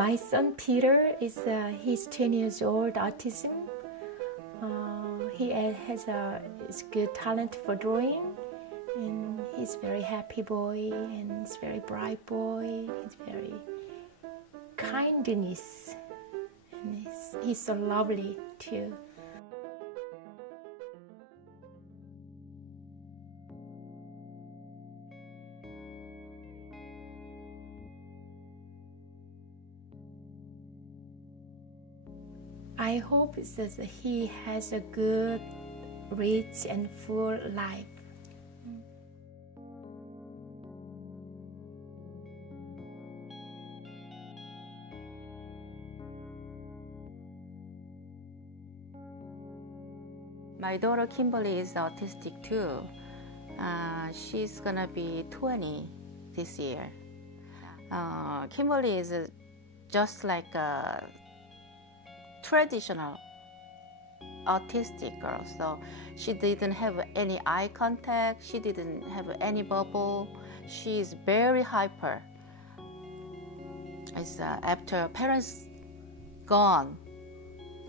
My son Peter he's 10 years old, autism. He has is good talent for drawing, and he's very happy boy, and he's very bright boy. He's very kindness, and he's so lovely too. I hope that he has a good, rich, and full life. My daughter Kimberly is autistic too. She's gonna be 20 this year. Kimberly is just like a traditional autistic girl, so she didn't have any eye contact, she didn't have any bubble. She is very hyper. It's after parents gone,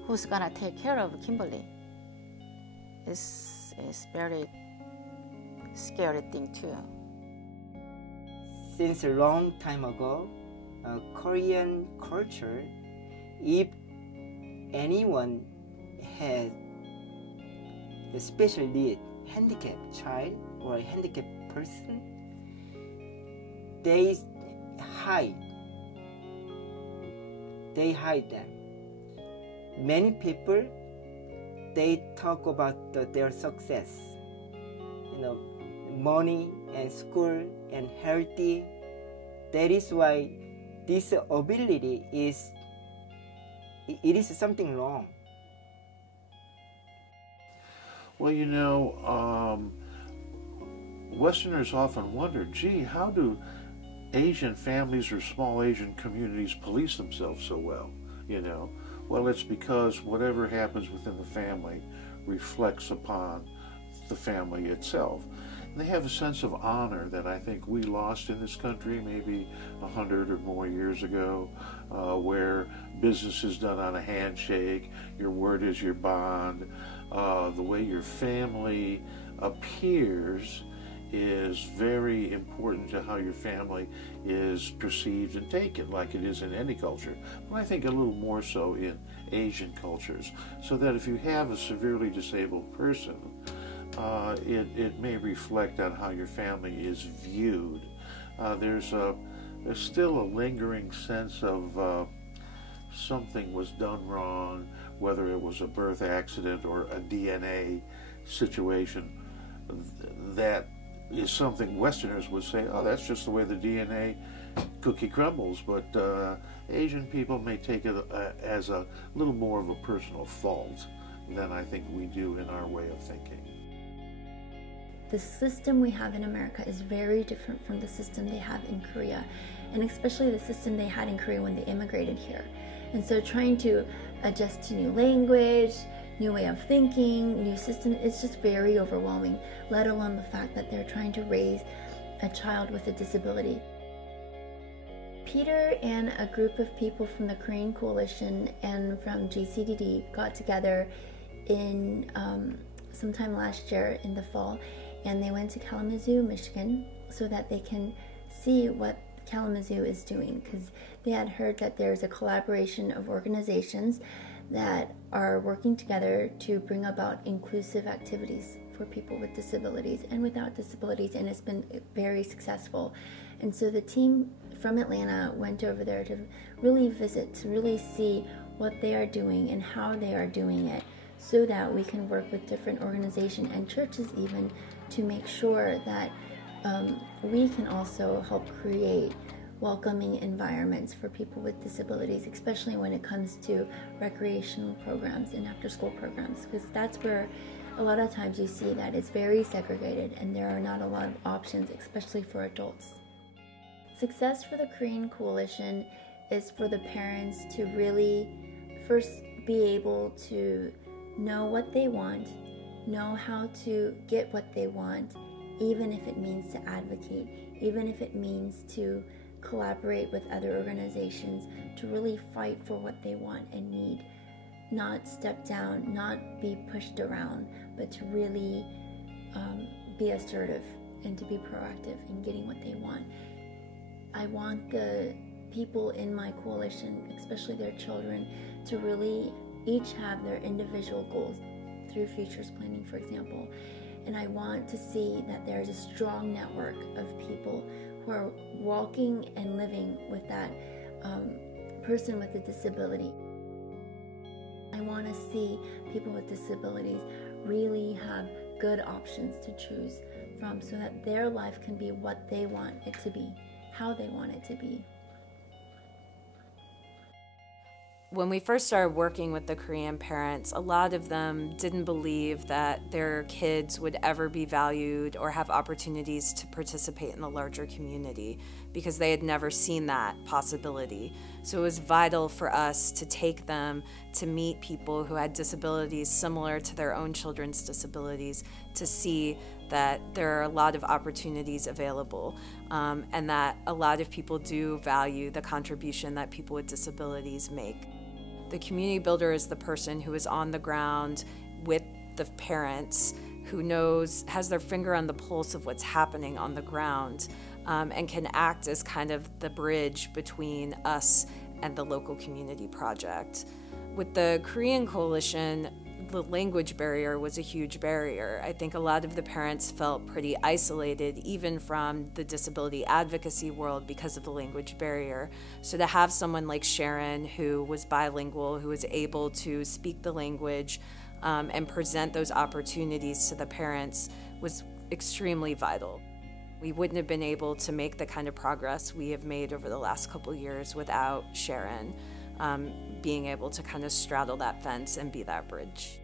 who's gonna take care of Kimberly? It's very scary thing too. Since a long time ago, Korean culture, if anyone has a special need, handicapped child or a handicapped person, they hide them. Many people, they talk about their success, money and school and healthy. That is why this ability is something wrong. Well, Westerners often wonder, gee, how do Asian families or small Asian communities police themselves so well? Well, it's because whatever happens within the family reflects upon the family itself. They have a sense of honor that I think we lost in this country maybe 100 or more years ago, where business is done on a handshake, your word is your bond. The way your family appears is very important to how your family is perceived and taken, like it is in any culture, but I think a little more so in Asian cultures, so that if you have a severely disabled person, it may reflect on how your family is viewed. There's still a lingering sense of something was done wrong, whether it was a birth accident or a DNA situation. That is something Westerners would say, oh, that's just the way the DNA cookie crumbles, but Asian people may take it as a little more of a personal fault than I think we do in our way of thinking. The system we have in America is very different from the system they have in Korea, and especially the system they had in Korea when they immigrated here. And so trying to adjust to new language, new way of thinking, new system, it's just very overwhelming, let alone the fact that they're trying to raise a child with a disability. Peter and a group of people from the Korean Coalition and from GCDD got together in sometime last year in the fall, and they went to Kalamazoo, Michigan, so that they can see what Kalamazoo is doing, because they had heard that there's a collaboration of organizations that are working together to bring about inclusive activities for people with disabilities and without disabilities, and it's been very successful. And so the team from Atlanta went over there to really visit, to really see what they are doing and how they are doing it, so that we can work with different organizations and churches even to make sure that we can also help create welcoming environments for people with disabilities, especially when it comes to recreational programs and after-school programs, because that's where a lot of times you see that it's very segregated and there are not a lot of options, especially for adults. Success for the Korean Coalition is for the parents to really first be able to know what they want, know how to get what they want, even if it means to advocate, even if it means to collaborate with other organizations to really fight for what they want and need. Not step down, not be pushed around, but to really be assertive and to be proactive in getting what they want. I want the people in my coalition, especially their children, to really each have their individual goals through futures planning, for example. And I want to see that there's a strong network of people who are walking and living with that person with a disability. I want to see people with disabilities really have good options to choose from so that their life can be what they want it to be, how they want it to be. When we first started working with the Korean parents, a lot of them didn't believe that their kids would ever be valued or have opportunities to participate in the larger community because they had never seen that possibility. So it was vital for us to take them to meet people who had disabilities similar to their own children's disabilities, to see that there are a lot of opportunities available, and that a lot of people do value the contribution that people with disabilities make. The community builder is the person who is on the ground with the parents, who has their finger on the pulse of what's happening on the ground, and can act as kind of the bridge between us and the local community project. With the Korean Coalition, the language barrier was a huge barrier. I think a lot of the parents felt pretty isolated, even from the disability advocacy world, because of the language barrier. So to have someone like Sharon, who was bilingual, who was able to speak the language and present those opportunities to the parents, was extremely vital. We wouldn't have been able to make the kind of progress we have made over the last couple years without Sharon being able to kind of straddle that fence and be that bridge.